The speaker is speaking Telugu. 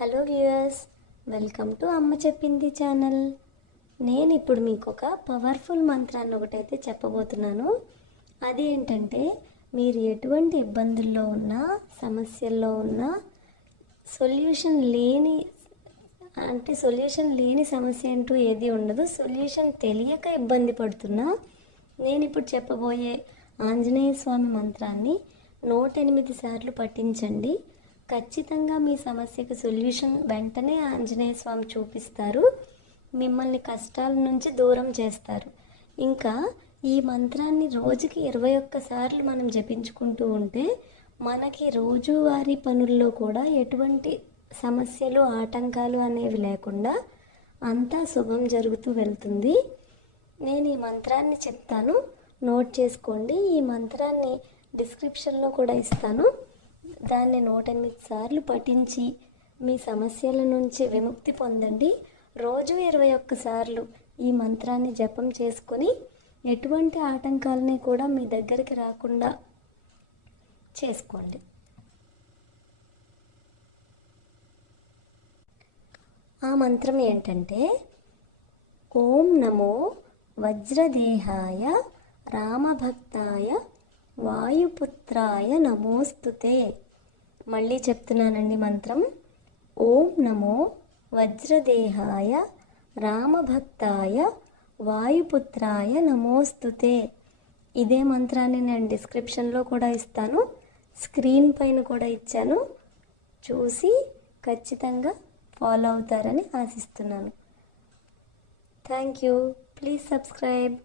హలో వ్యూయర్స్, వెల్కమ్ టు అమ్మ చెప్పింది ఛానల్. నేను ఇప్పుడు మీకు ఒక పవర్ఫుల్ మంత్రాన్ని ఒకటైతే చెప్పబోతున్నాను. అది ఏంటంటే, మీరు ఎటువంటి ఇబ్బందుల్లో ఉన్నా, సమస్యల్లో ఉన్నా, సొల్యూషన్ లేని సమస్య అంటూ ఏది ఉండదు. సొల్యూషన్ తెలియక ఇబ్బంది పడుతున్నా, నేను ఇప్పుడు చెప్పబోయే ఆంజనేయ స్వామి మంత్రాన్ని 108 సార్లు పఠించండి. ఖచ్చితంగా మీ సమస్యకు సొల్యూషన్ వెంటనే ఆంజనేయ స్వామి చూపిస్తారు. మిమ్మల్ని కష్టాల నుంచి దూరం చేస్తారు. ఇంకా ఈ మంత్రాన్ని రోజుకి 21 సార్లు మనం జపించుకుంటూ ఉంటే మనకి రోజువారీ పనుల్లో కూడా ఎటువంటి సమస్యలు, ఆటంకాలు అనేవి లేకుండా అంతా శుభం జరుగుతూ వెళ్తుంది. నేను ఈ మంత్రాన్ని చెప్తాను, నోట్ చేసుకోండి. ఈ మంత్రాన్ని డిస్క్రిప్షన్లో కూడా ఇస్తాను. దాన్ని 108 సార్లు పఠించి మీ సమస్యల నుంచి విముక్తి పొందండి. రోజు 21 సార్లు ఈ మంత్రాన్ని జపం చేసుకొని ఎటువంటి ఆటంకాలని కూడా మీ దగ్గరికి రాకుండా చేసుకోండి. ఆ మంత్రం ఏంటంటే, ఓం నమో వజ్రదేహాయ రామభక్తాయ వాయుపుత్రాయ నమోస్తుతే. మళ్ళీ చెప్తున్నానండి మంత్రం. ఓం నమో వజ్రదేహాయ రామభక్తాయ వాయుపుత్రాయ నమోస్తుతే. ఇదే మంత్రాన్ని నేను డిస్క్రిప్షన్లో కూడా ఇస్తాను, స్క్రీన్ పైన కూడా ఇచ్చాను. చూసి ఖచ్చితంగా ఫాలో అవుతారని ఆశిస్తున్నాను. Thank you. Please subscribe.